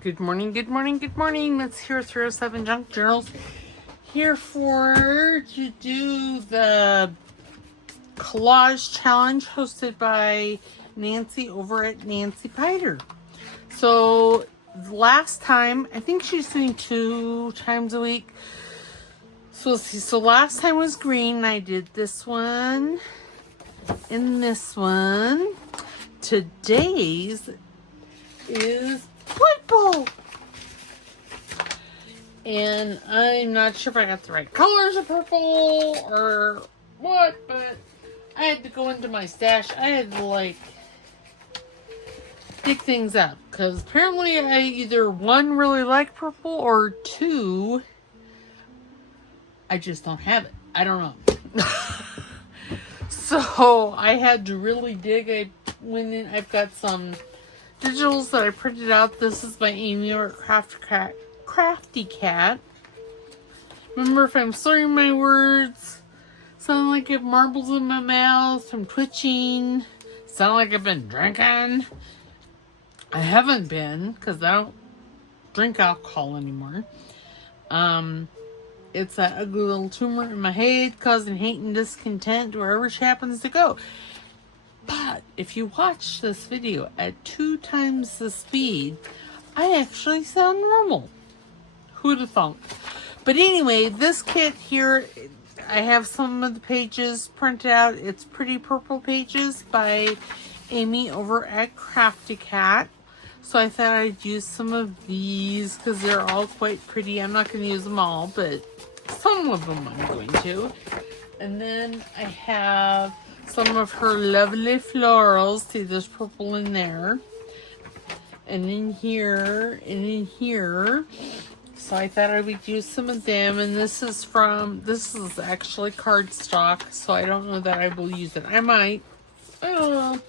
Good morning, good morning, good morning. Let's hear 307 Junk Journals. Here to do the collage challenge hosted by Nancy over at NancyPyter. So last time, I think she's doing 2 times a week. So let's see. So last time was green. I did this one and this one. Today's is purple. And I'm not sure if I got the right colors of purple or what, but I had to go into my stash. I had to dig things up because apparently I either 1 really like purple or 2 I just don't have it. I don't know. So I had to really dig. I went in. I've got some digitals that I printed out. This is by Amy or Crafty Cat. Remember, if I'm slurring my words, sound like I have marbles in my mouth, I'm twitching, sound like I've been drinking. I haven't been, because I don't drink alcohol anymore. It's that ugly little tumor in my head causing hate and discontent wherever she happens to go. But if you watch this video at 2 times the speed, I actually sound normal. Who'd have thought? But anyway, this kit here, I have some of the pages printed out. It's Pretty Purple Pages by Amy over at Crafty Cat. So I thought I'd use some of these because they're all quite pretty. I'm not going to use them all, but some of them I'm going to. And then I have some of her lovely florals. See, there's purple in there. And in here, and in here. So I thought I would use some of them. And this is actually cardstock. So I don't know that I will use it. I might. I don't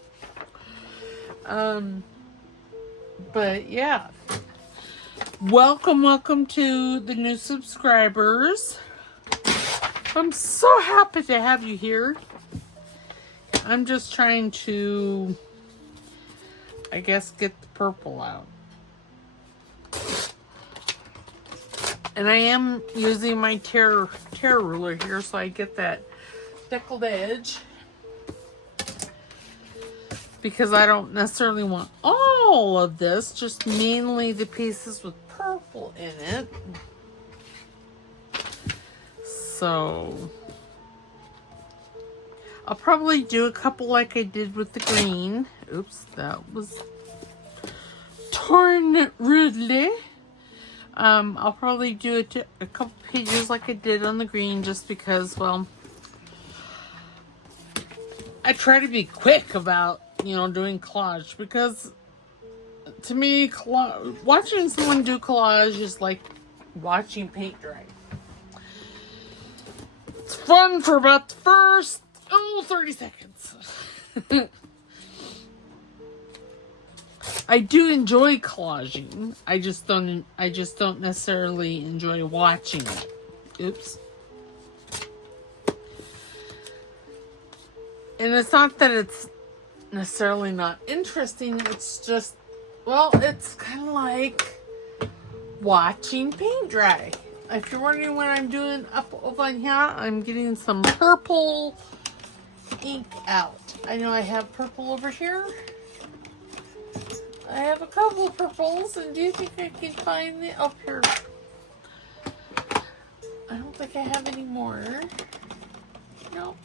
know. But yeah. Welcome to the new subscribers. I'm so happy to have you here. I'm just trying to, I guess, get the purple out. And I am using my tear ruler here so I get that deckled edge. Because I don't necessarily want all of this, just mainly the pieces with purple in it. So I'll probably do a couple like I did with the green. Oops, that was torn rudely. I'll probably do a couple pages like I did on the green just because, well, I try to be quick about, doing collage because to me, watching someone do collage is like watching paint dry. It's fun for about the first 30 seconds. I do enjoy collaging. I just don't necessarily enjoy watching it. Oops. And it's not that it's necessarily not interesting. It's just, well, it's kind of like watching paint dry. If you're wondering what I'm doing up over here, I'm getting some purple ink out. I know I have purple over here. I have a couple of purples, and do you think I can find the up here? I don't think I have any more. Nope.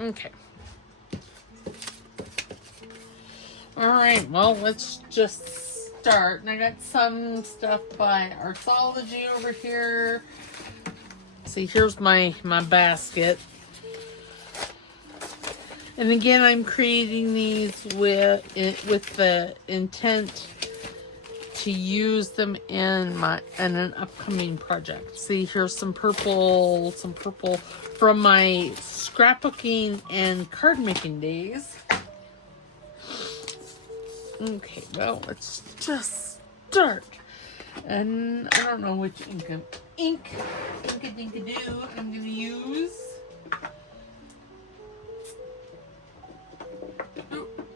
Okay. Alright, well, let's just start. And I got some stuff by Artsology over here. See, here's my basket. And again, I'm creating these with the intent to use them in an upcoming project. See, here's some purple from my scrapbooking and card making days. Okay, well, let's just start. And I don't know which ink I'm gonna use.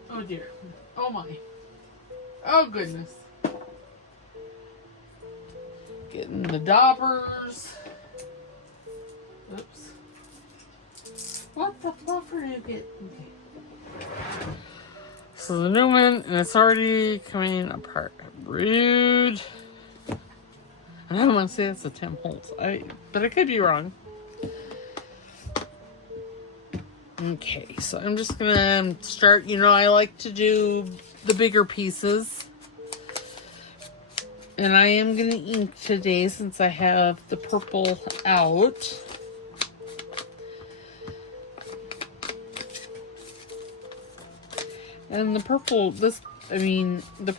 Oh dear. Oh my. Oh goodness. Getting the daubers. Oops. What the fluffer did you get? Okay. So the new one, and it's already coming apart. Rude. I don't want to say it's a 10 holes, but I could be wrong. Okay, so I'm just gonna start. You know, I like to do the bigger pieces, and I am gonna ink today since I have the purple out. And the purple, the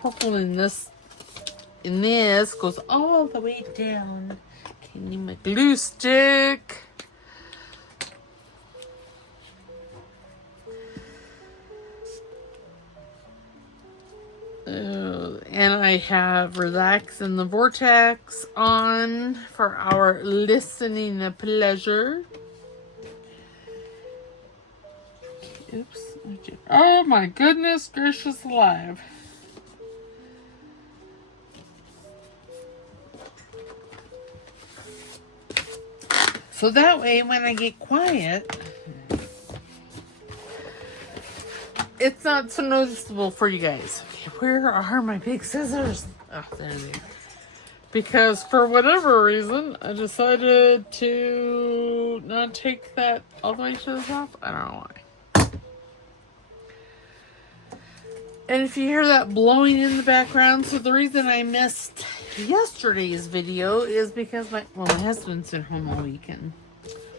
purple in this goes all the way down. Can you make a glue stick? And I have Relax in the Vortex on for our listening pleasure. Oops. Oh my goodness gracious alive. So that way when I get quiet, it's not so noticeable for you guys. Okay, where are my big scissors? Oh, there they are. Because for whatever reason, I decided to not take that all the way to the top. I don't know why. And if you hear that blowing in the background, so the reason I missed yesterday's video is because my husband's been home all weekend.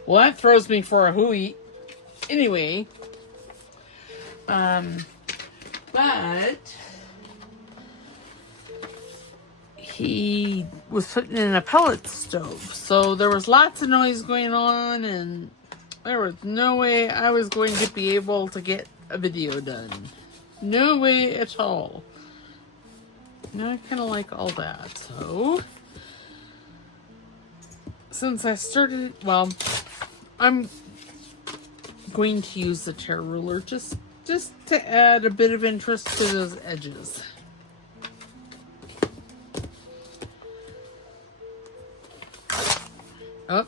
Well, that throws me for a hooey. Anyway, but he was putting in a pellet stove, so there was lots of noise going on, and there was no way I was going to be able to get a video done. No way at all. Now I kind of like all that. So, since I started, well, I'm going to use the tear ruler just to add a bit of interest to those edges. Oh.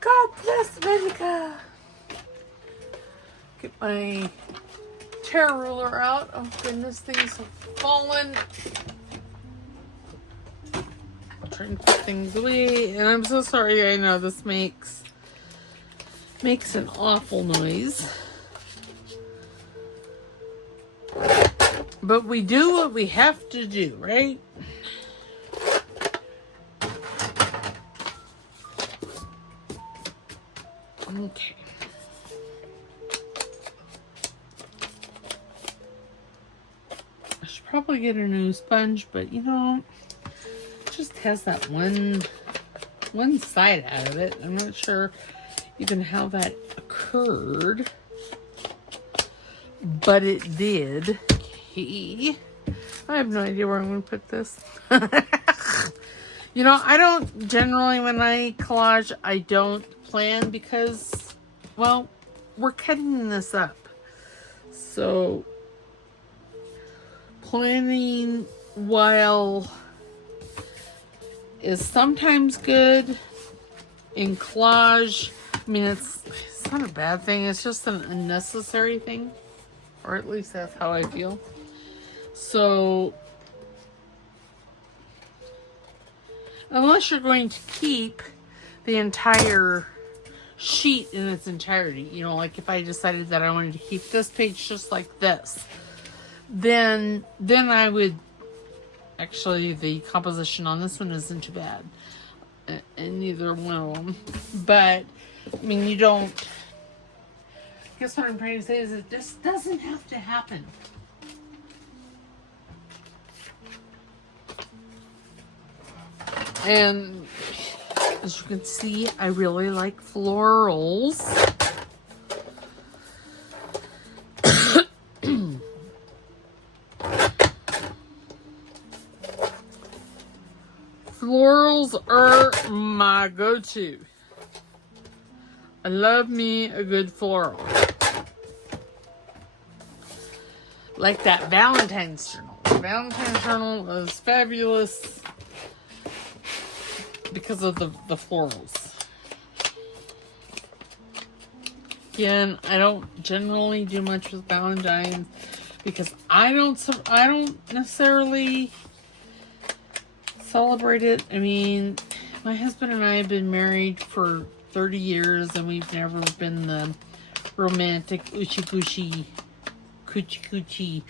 God bless America. Get my tear ruler out. Oh goodness, things have fallen. I'll try and put things away. And I'm so sorry, I know this makes an awful noise. But we do what we have to do, right? Okay. I should probably get a new sponge, but you know, it just has that one side out of it. I'm not sure even how that occurred, but it did. Okay. I have no idea where I'm going to put this. You know, I don't generally, when I collage, I don't plan because, well, we're cutting this up. So, planning while is sometimes good. In collage, I mean, it's not a bad thing. It's just an unnecessary thing. Or at least that's how I feel. So, unless you're going to keep the entire sheet in its entirety, you know, like if I decided that I wanted to keep this page just like this, then I would, actually the composition on this one isn't too bad, and neither one of them, but I mean, you don't, I guess what I'm trying to say is it just doesn't have to happen. And as you can see, I really like florals. Florals are my go-to. I love me a good floral. Like that Valentine's journal. The Valentine's journal is fabulous. because of the florals. Again, I don't generally do much with Valentine's because I don't necessarily celebrate it. I mean, my husband and I have been married for 30 years and we've never been the romantic oochie coochie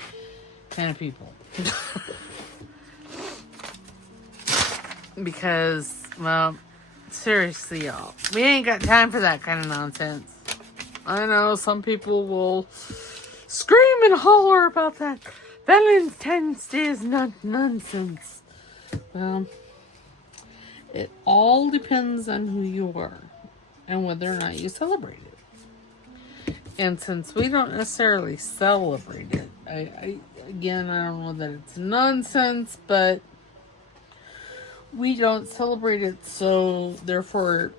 kind of people. Because, well, seriously, y'all, we ain't got time for that kind of nonsense. I know some people will scream and holler about that. Valentine's Day is not nonsense. Well, it all depends on who you are and whether or not you celebrate it. And since we don't necessarily celebrate it, I don't know that it's nonsense, but we don't celebrate it, so therefore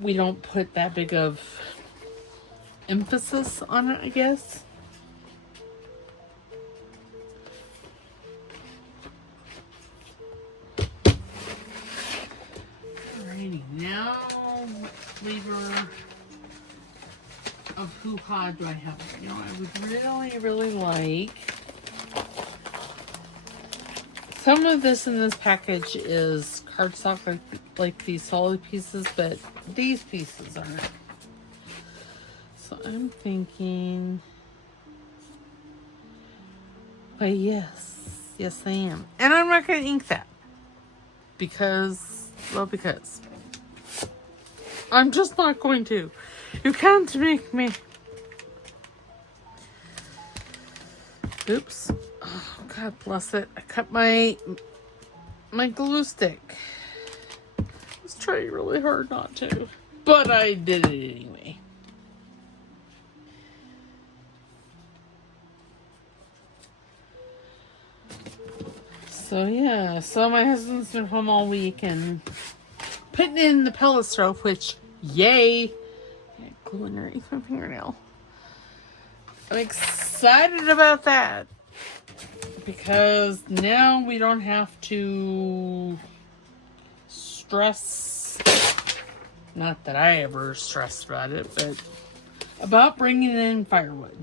we don't put that big of emphasis on it, I guess. Alrighty, now what flavor of hoo-ha do I have? You know, I would really like. Some of this in this package is cardstock, like these solid pieces, but these pieces aren't. So I'm thinking, but yes I am. And I'm not going to ink that. Because I'm just not going to. You can't make me. Oops. Oh, God bless it. I cut my glue stick. I was trying really hard not to. But I did it anyway. So yeah, so my husband's been home all week and putting in the pellet stove, which, yay! Glue underneath my fingernail. I'm excited about that because now we don't have to stress, not that I ever stressed about it, but about bringing in firewood.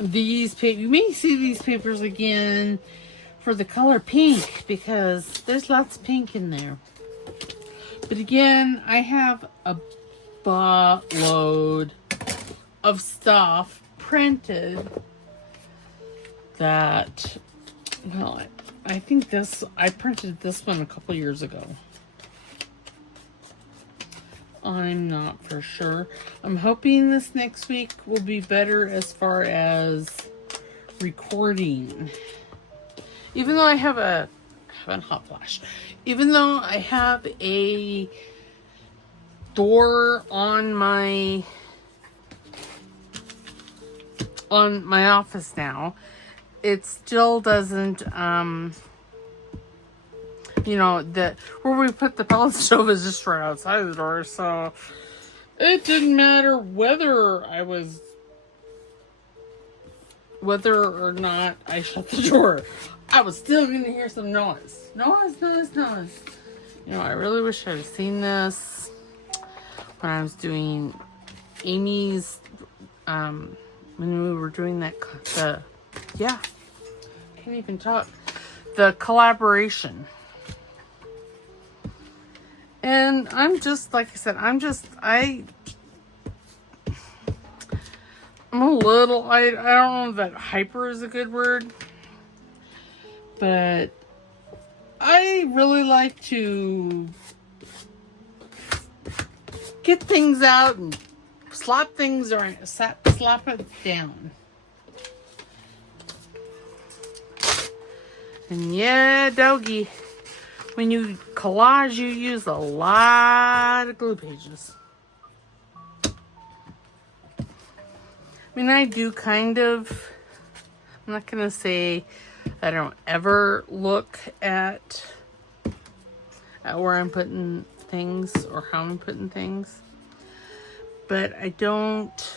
You may see these papers again for the color pink because there's lots of pink in there. But again, I have a buttload of stuff printed that, well, I think I printed this one a couple years ago. I'm not for sure. I'm hoping this next week will be better as far as recording. Even though I have a hot flash. Even though I have a door on my office now, it still doesn't, where we put the pellet stove is just right outside the door, so it didn't matter whether or not I shut the door. I was still going to hear some noise. Noise. You know, I really wish I had seen this when I was doing Amy's, when we were doing that, can't even talk, the collaboration. And I'm just, like I said, I'm a little, I don't know if that hyper is a good word, but I really like to get things out and slap things or slap it down. And yeah, doggy, when you collage, you use a lot of glue pages. I mean, I do kind of, I'm not going to say I don't ever look at where I'm putting things or how I'm putting things. But I don't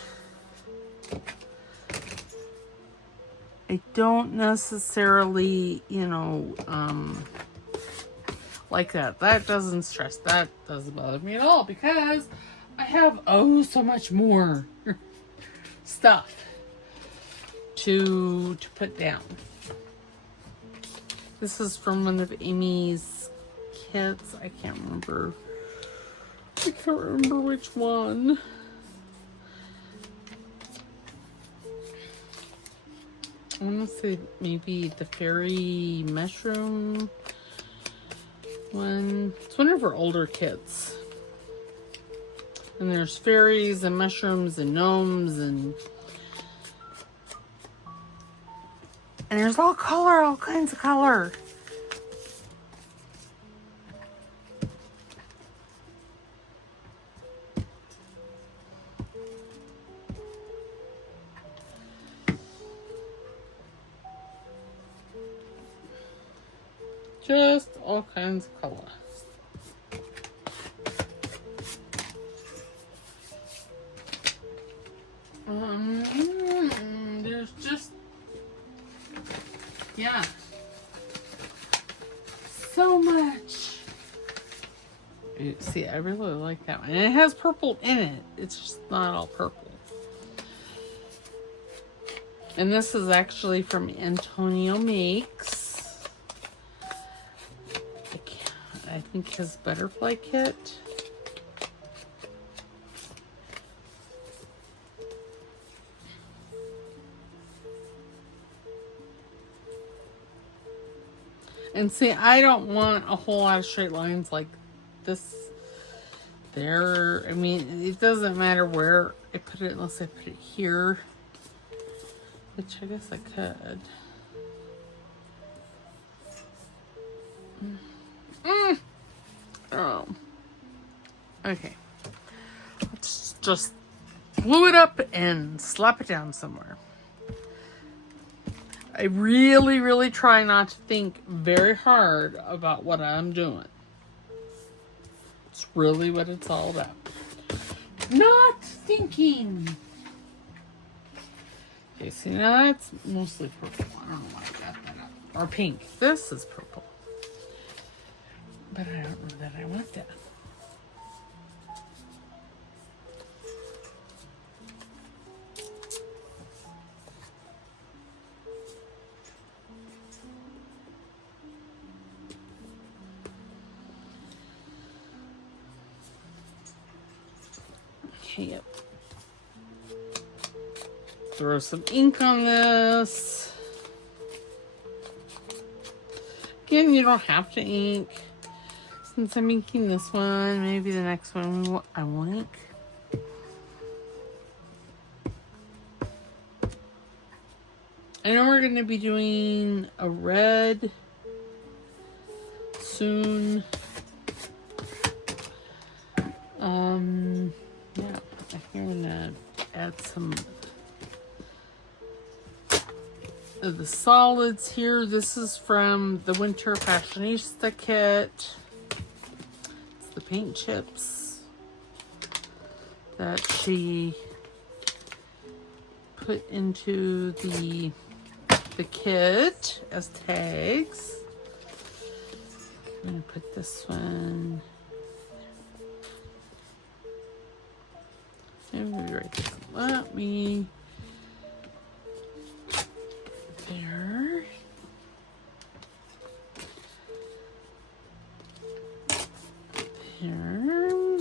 I don't necessarily, you know, like that. That doesn't stress. That doesn't bother me at all because I have, oh, so much more stuff to put down. This is from one of Amy's kits. I can't remember which one. I want to say maybe the fairy mushroom one. It's one of her older kits. And there's fairies and mushrooms and gnomes and there's all kinds of color. Just all kinds of color. There's just, yeah, so much. See, I really like that one. And it has purple in it. It's just not all purple. And this is actually from Antonio Makes. I think his butterfly kit. And see, I don't want a whole lot of straight lines like this there. I mean, it doesn't matter where I put it unless I put it here. Which I guess I could. Oh. Okay. Let's just glue it up and slap it down somewhere. I really, really try not to think very hard about what I'm doing. It's really what it's all about. Not thinking. Okay, see, now that's mostly purple. I don't know why I got that up. Or pink. This is purple. But I don't know that I want that. Okay, yep. Throw some ink on this. Again, you don't have to ink. Since I'm inking this one, maybe the next one I will ink. I know we're going to be doing a red soon. Yeah, I think I'm going to add some of the solids here. This is from the Winter Fashionista kit. It's the paint chips that she put into the kit as tags. I'm going to put this one. Maybe right there. Let me. There. There.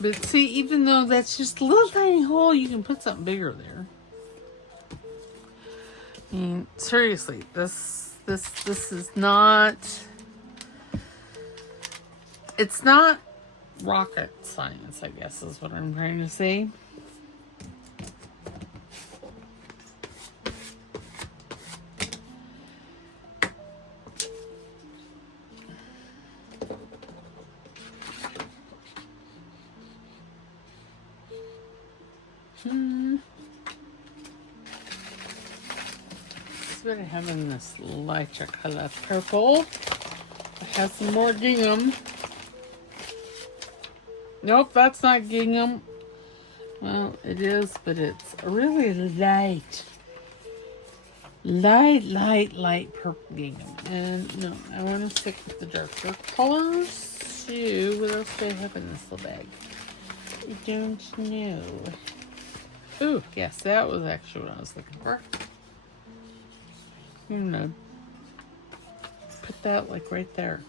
But see, even though that's just a little tiny hole, you can put something bigger there. I mean, seriously, this is not. It's not rocket science, I guess, is what I'm trying to say. It's better having this lighter color purple. It has some more gingham. Nope, that's not gingham. Well, it is, but it's really light. Light purple gingham. And no, I want to stick with the darker colors too. What else do I have in this little bag? I don't know. Ooh, yes, that was actually what I was looking for. I'm gonna put that like right there.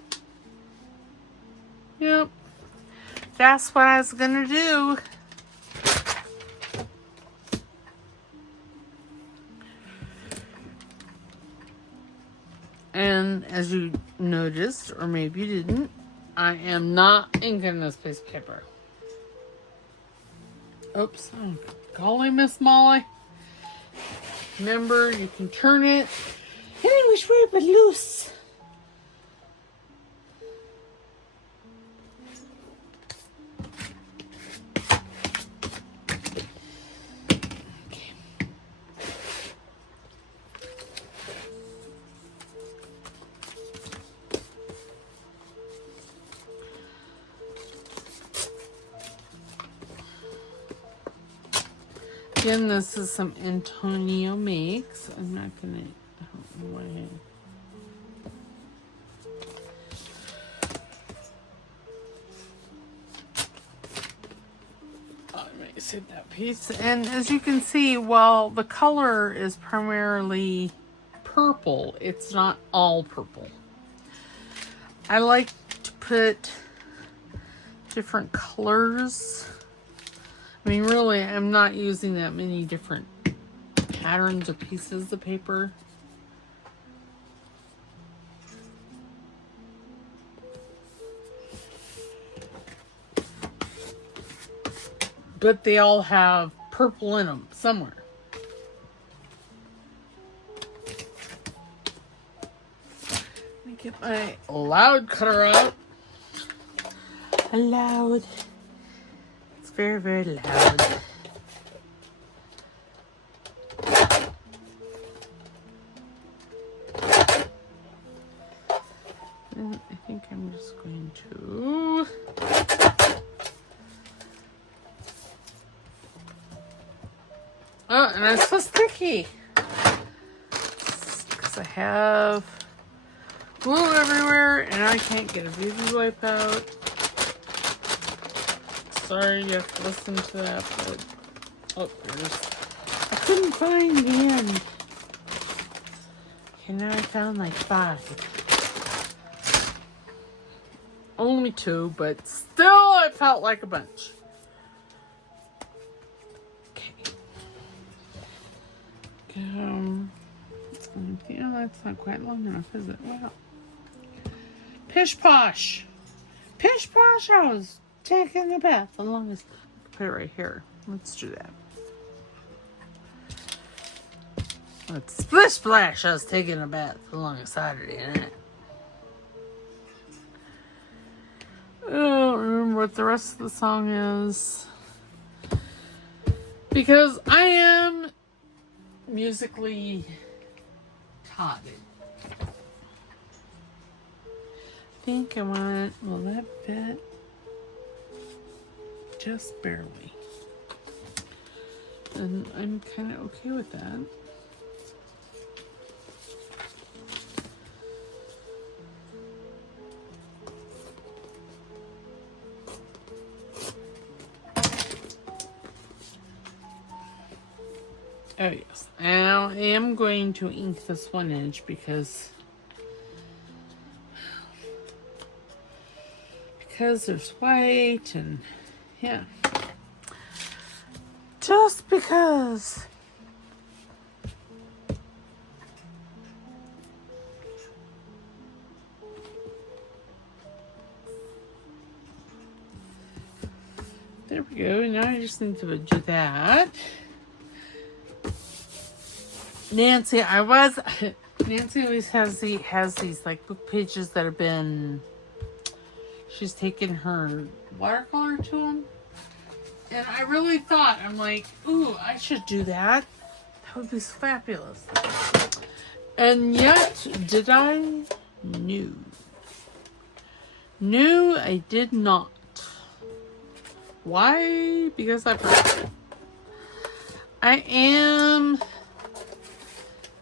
Yep. That's what I was gonna do. And as you noticed, or maybe you didn't, I am not inking this piece of paper. Oops, I'm calling Miss Molly. Remember, you can turn it any which way but loose. Again, this is some Antonio Makes. I'm not gonna, I don't know why. I might save that piece. And as you can see, while the color is primarily purple, it's not all purple. I like to put different colors. I mean, really, I'm not using that many different patterns or pieces of paper. But they all have purple in them somewhere. Let me get my loud cutter out. Loud. Very, very loud. And I think I'm just going to oh, and it's so sticky because I have glue everywhere and I can't get a beauty wipe out. Sorry you have to listen to that, but oh, I couldn't find the end. Okay, now I found like 5. Only 2, but still it felt like a bunch. Okay. Yeah, that's not quite long enough, is it? Wow. Pish posh. Pish posh, I was taking a bath the longest. Put it right here. Let's do that. Let's splish splash. I was taking a bath the longest Saturday night. I don't remember what the rest of the song is because I am musically taught. I think I want. Will that fit? Just barely. And I'm kind of okay with that. Oh yes. Now I am going to ink this 1 inch because there's white and yeah. Just because. There we go. Now I just need to do that. Nancy always has these like book pages that have been. She's taken her watercolor to them. And I really thought, I'm like, ooh, I should do that. That would be so fabulous. And yet, did I? No. No, I did not. Why? Because I forgot. I am,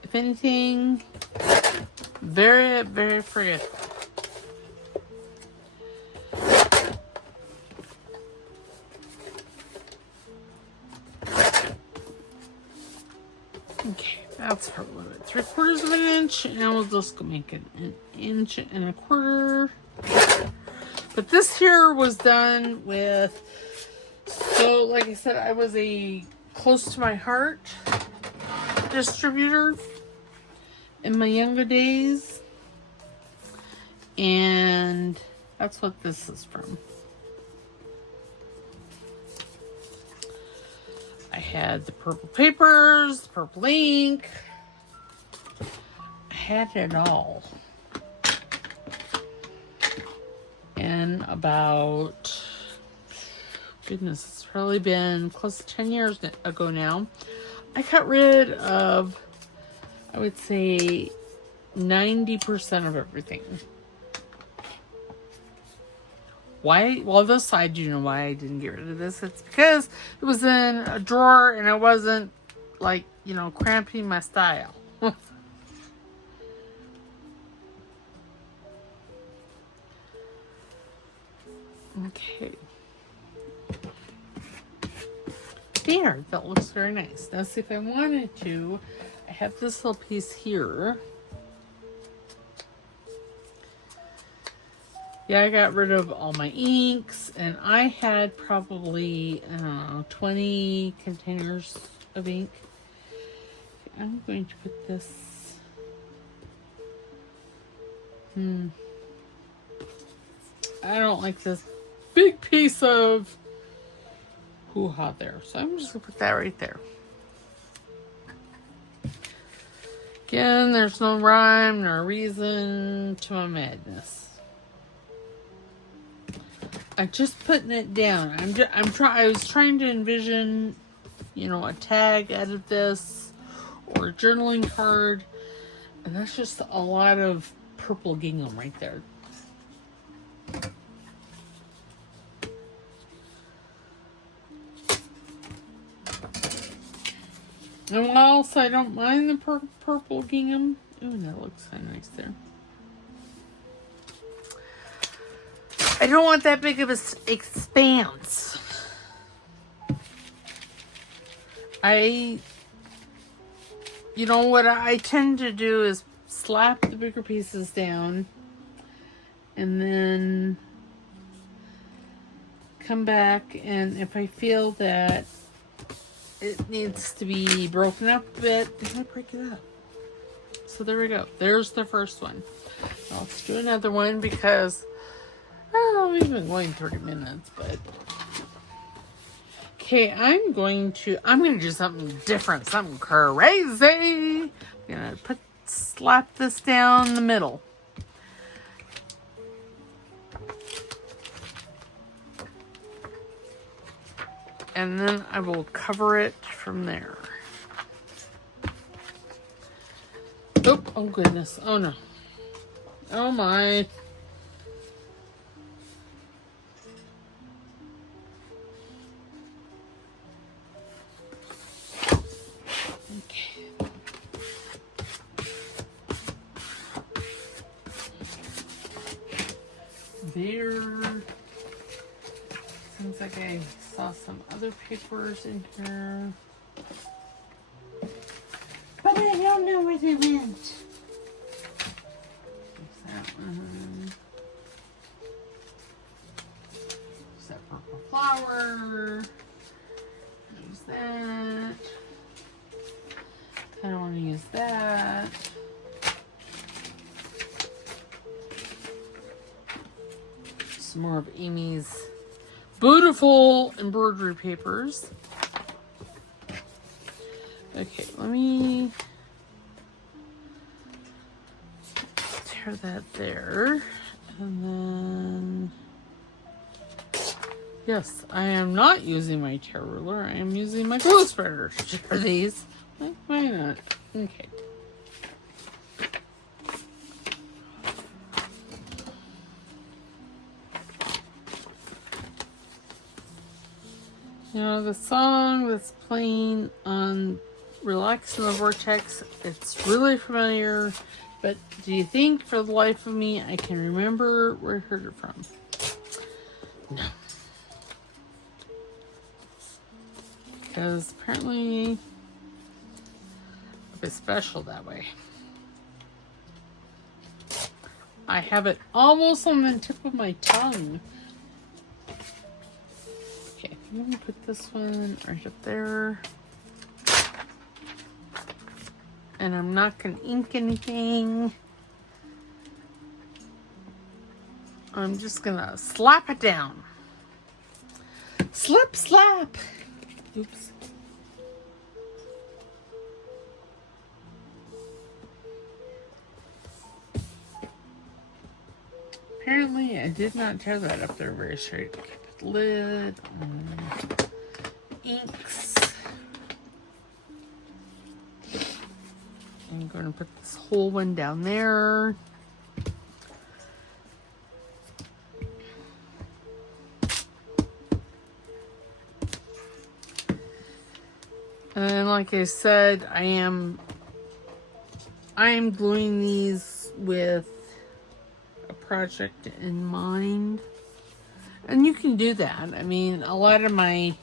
if anything, very, very forgetful. Okay, that's probably 3/4 of an inch, and we'll just go make it 1.25 inches. But this here was done with, so like I said, I was a close to my heart distributor in my younger days, and that's what this is from. I had the purple papers, the purple ink. I had it all. And about, goodness, it's probably been close to 10 years ago now, I got rid of, I would say, 90% of everything. Why? Well, this side, you know why I didn't get rid of this. It's because it was in a drawer and it wasn't, like, you know, cramping my style. Okay. There, that looks very nice. Now, see, if I wanted to, I have this little piece here. Yeah, I got rid of all my inks, and I had probably, I don't know, 20 containers of ink. I'm going to put this, I don't like this big piece of hoo-ha there, so I'm just going to put that right there. Again, there's no rhyme nor reason to my madness. I'm just putting it down. I was trying to envision, you know, a tag out of this or a journaling card, and that's just a lot of purple gingham right there. And whilst I don't mind the purple gingham, ooh, that looks kind of nice there. I don't want that big of an expanse. You know, what I tend to do is slap the bigger pieces down and then come back, and if I feel that it needs to be broken up a bit, then I break it up. So there we go. There's the first one. Now let's do another one because, oh, we've been going 30 minutes, but okay, I'm going to do something different, something crazy. I'm gonna slap this down the middle. And then I will cover it from there. Oh goodness. Oh no. Oh my. Okay. There. Seems like I saw some other papers in here. But I don't know where they went. There's that one. There's that purple flower. There's that. I don't want to use that. Some more of Amy's beautiful embroidery papers. Okay, let me tear that there. And then, yes, I am not using my tear ruler. I am using my glue spreader to tear these. Why not? Okay. You know, the song that's playing on Relax in the Vortex, it's really familiar, but do you think for the life of me I can remember where I heard it from? No. Because apparently it's special that way. I have it almost on the tip of my tongue. Okay, I'm going to put this one right up there. And I'm not going to ink anything. I'm just going to slap it down. Slip, slap. Oops. Apparently, I did not tear that up there very straight. Okay, put the lid on. Inks. I'm going to put this whole one down there. And like I said, I am gluing these with a project in mind. And you can do that. I mean, a lot of I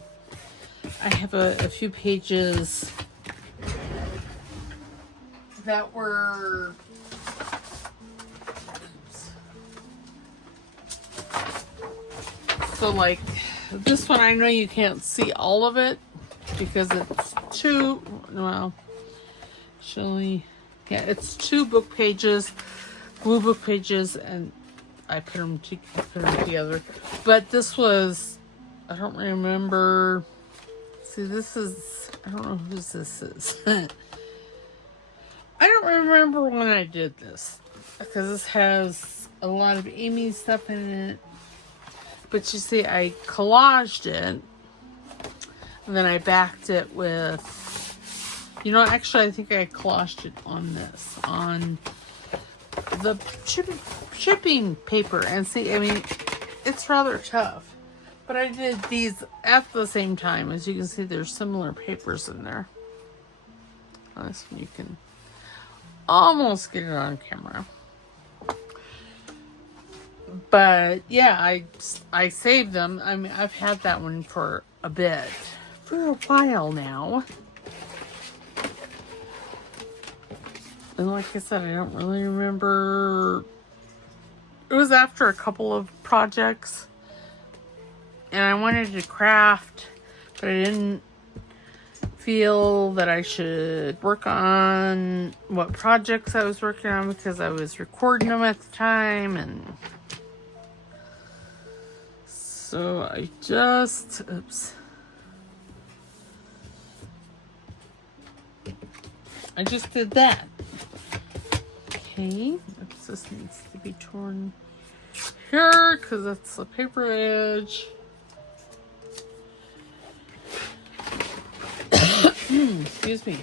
have a few pages that were, so like this one, I know you can't see all of it because it's two, well, actually, yeah, it's 2 book pages, blue book pages, and I put them together. But this was, I don't remember. See, this is, I don't know whose this is. I don't remember when I did this, because this has a lot of Amy's stuff in it. But you see, I collaged it, and then I backed it with, you know, actually I think I collaged it on this, on the shipping paper. And see, I mean, it's rather tough. But I did these at the same time. As you can see, there's similar papers in there. This one you can almost get it on camera. But yeah, I saved them. I mean, I've had that one for a bit, for a while now. And like I said, I don't really remember. It was after a couple of projects, and I wanted to craft, but I didn't feel that I should work on what projects I was working on because I was recording them at the time. And so I just, oops. I just did that. Okay, oops, this needs to be torn here because that's the paper edge. Excuse me.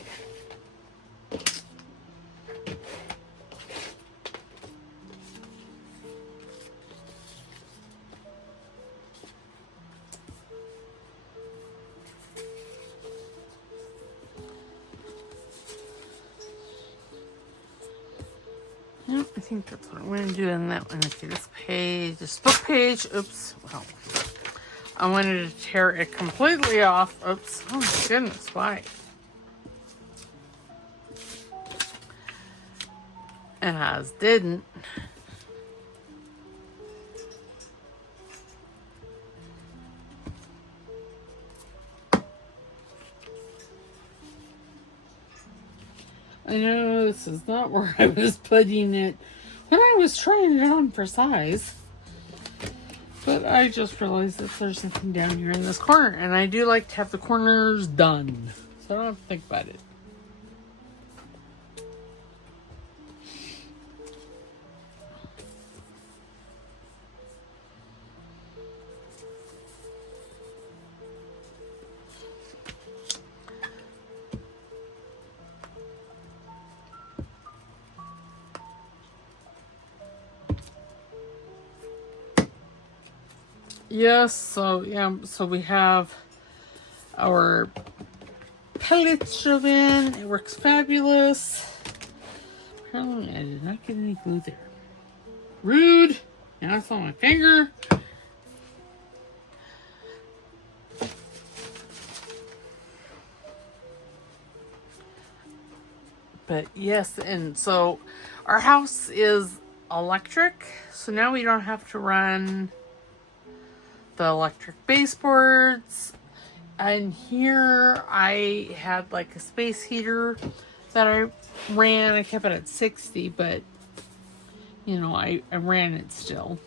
Yep, I think that's what I'm going to do in that one. Okay, this page, this book page. Oops. Well, I wanted to tear it completely off. Oops. Oh my goodness, why? And I didn't. I know this is not where I was putting it when I was trying it on for size. But I just realized that there's something down here in this corner. And I do like to have the corners done, so I don't have to think about it. Yes, so yeah, so we have our pellet stove in. It works fabulous. Apparently I did not get any glue there. Rude. Now it's on my finger. But yes, and so our house is electric, so now we don't have to run the electric baseboards. And here I had like a space heater that I ran. I kept it at 60, but you know, I ran it still.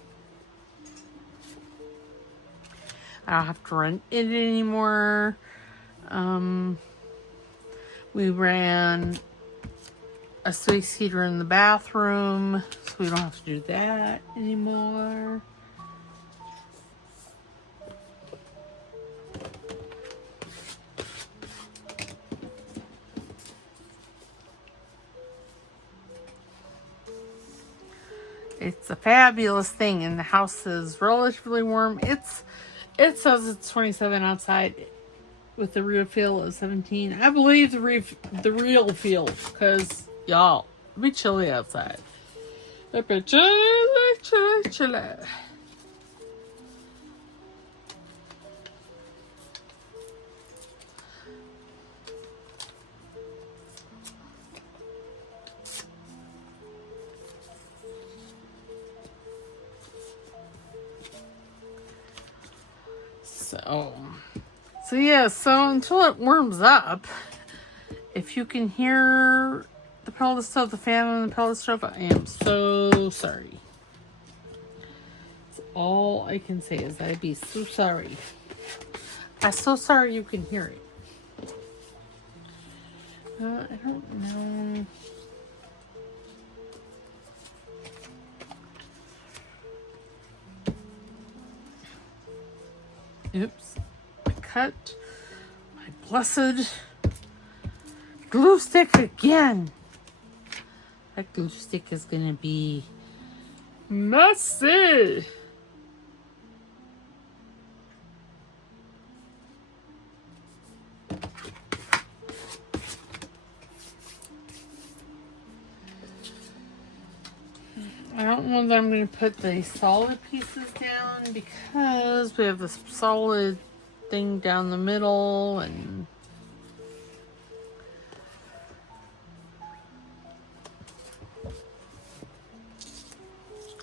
I don't have to run it anymore. We ran a space heater in the bathroom, so we don't have to do that anymore. It's a fabulous thing, and the house is relatively warm. It says it's 27 outside with the real feel of 17. I believe the real feel, because y'all, it'll be chilly outside. It'll be chilly. So yeah, so until it warms up, if you can hear the pellet stove, the fan on the pellet stove, I am so sorry. That's all I can say is I'd be so sorry. I'm so sorry you can hear it. I don't know. Oops. I cut my blessed glue stick again. That glue stick is going to be messy. I don't know that I'm going to put the solid pieces down because we have this solid thing down the middle, and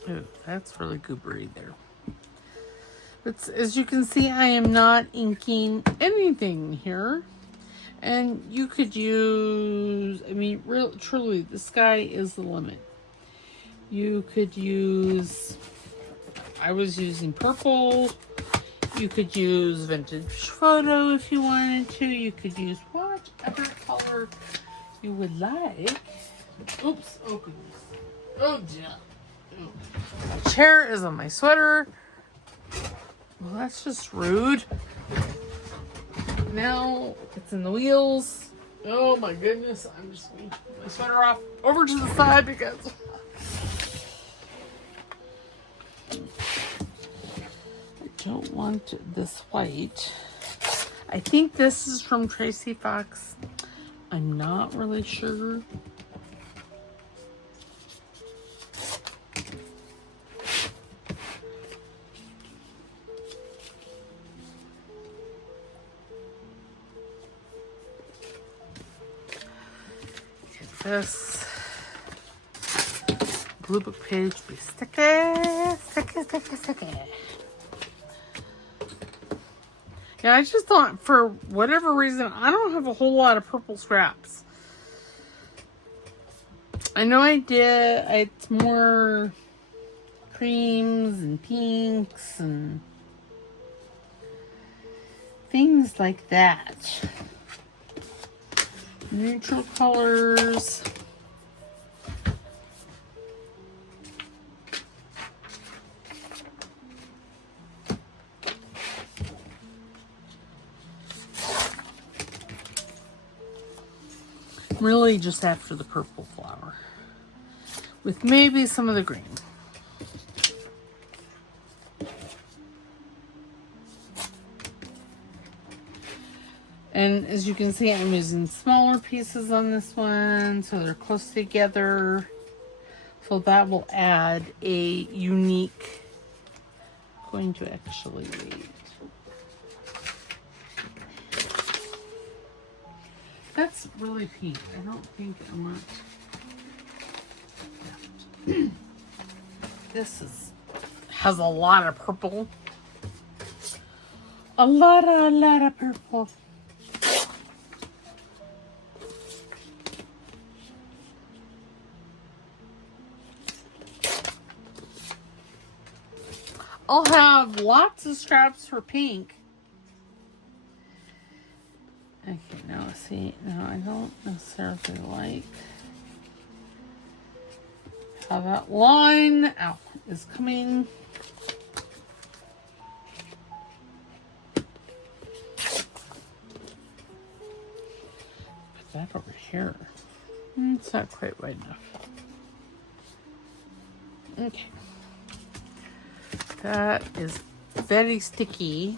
oh, that's really goobery there. But as you can see, I am not inking anything here. And you could use, I mean, truly, the sky is the limit. You could use, I was using purple. You could use vintage photo if you wanted to. You could use whatever color you would like. Oops, oh goodness. Oh dear. My chair is on my sweater. Well, that's just rude. Now it's in the wheels. Oh my goodness. I'm just going to put my sweater off over to the side because I don't want this white. I think this is from Tracie Fox. I'm not really sure. This blue book page be sticky. Yeah, I just thought for whatever reason, I don't have a whole lot of purple scraps. I know I did. It's more creams and pinks and things like that. Neutral colors. Really just after the purple flower. With maybe some of the green. And as you can see, I'm using smaller pieces on this one, so they're close together. So that will add a unique, I'm going to actually wait. That's really pink. I don't think I want that. This has a lot of purple. A lot of purple. I'll have lots of scraps for pink. Okay, now see, now I don't necessarily like how that line out is coming. Put that over here. It's not quite wide enough. Okay. That is very sticky.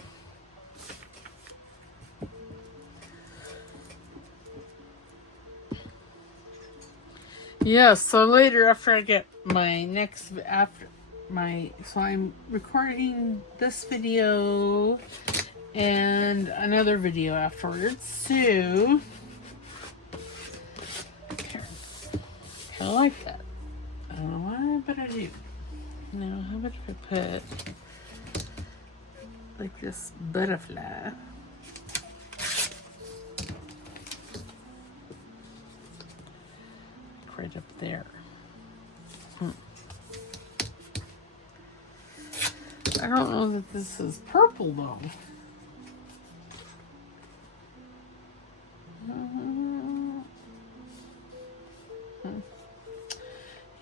Yeah, so later after I get my next, so I'm recording this video and another video afterwards, so kind of like that. I don't know what I better do. Now, how about if I put like this butterfly? Right up there. I don't know that this is purple though.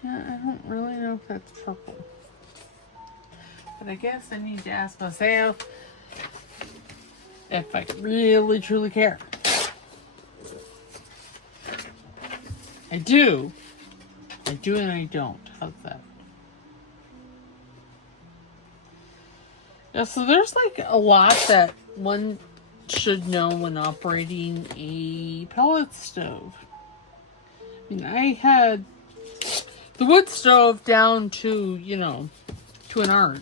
Yeah, I don't really know if that's purple. But I guess I need to ask myself if I really truly care. I do and I don't. How's that? Yeah, so there's like a lot that one should know when operating a pellet stove. I mean, I had the wood stove down to, you know, to an art.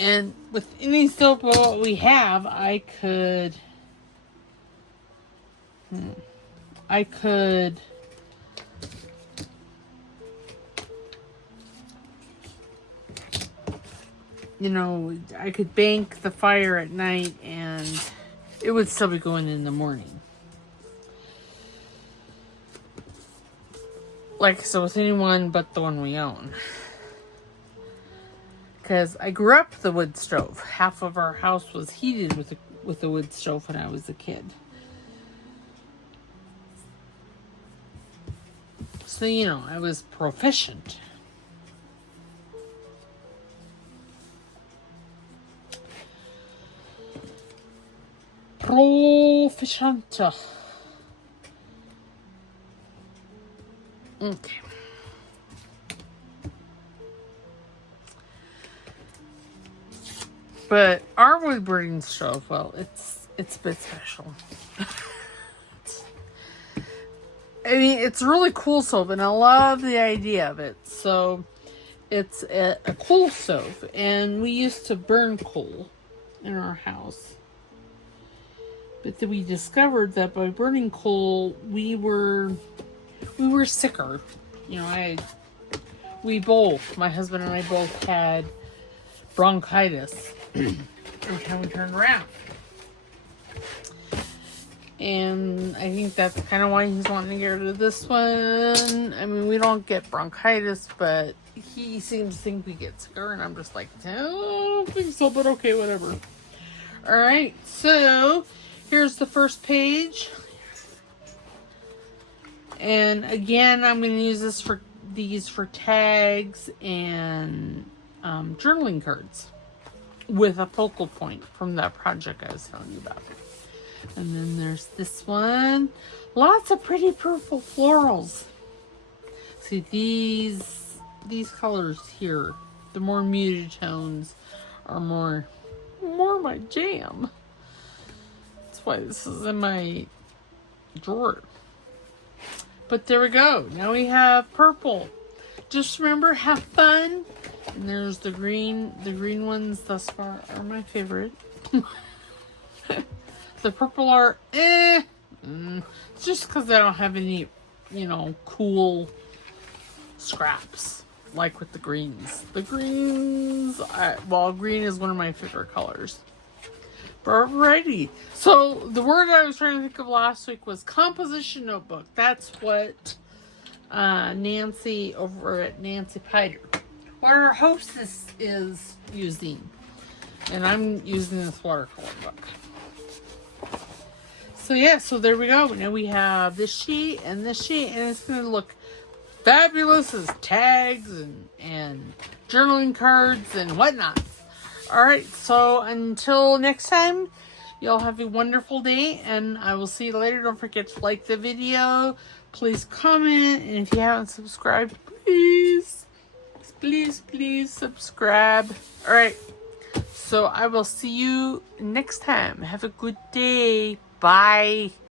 And with any stove what we have, I could you know, I could bank the fire at night and it would still be going in the morning. Like, so with anyone but the one we own. Because I grew up with a wood stove. Half of our house was heated with a wood stove when I was a kid. So, you know, I was proficient. Proficient. Okay. But our wood burning stove, well, it's a bit special. I mean, it's a really cool stove, and I love the idea of it. So, it's a coal stove, and we used to burn coal in our house. But then we discovered that by burning coal, we were sicker. You know, my husband and I both had bronchitis every time we turned around. And I think that's kind of why he's wanting to get rid of this one. I mean, we don't get bronchitis, but he seems to think we get sicker, and I'm just like, I don't think so, but okay, whatever. Alright, so here's the first page. And again, I'm going to use these for tags and journaling cards with a focal point from that project I was telling you about. And then there's this one. Lots of pretty purple florals. See, these colors here, the more muted tones, are more my jam. why this is in my drawer. But there we go. Now we have purple. Just remember, have fun. And there's the green. The green ones thus far are my favorite. The purple are It's just because I don't have any, you know, cool scraps like with the greens. The greens, well, green is one of my favorite colors. Alrighty. So the word I was trying to think of last week was composition notebook. That's what Nancy over at NancyPyter, what our hostess is using. And I'm using this watercolor book. So yeah, so there we go. Now we have this sheet, and it's going to look fabulous as tags and journaling cards and whatnot. Alright, so until next time, y'all have a wonderful day, and I will see you later. Don't forget to like the video. Please comment, and if you haven't subscribed, please subscribe. Alright, so I will see you next time. Have a good day. Bye.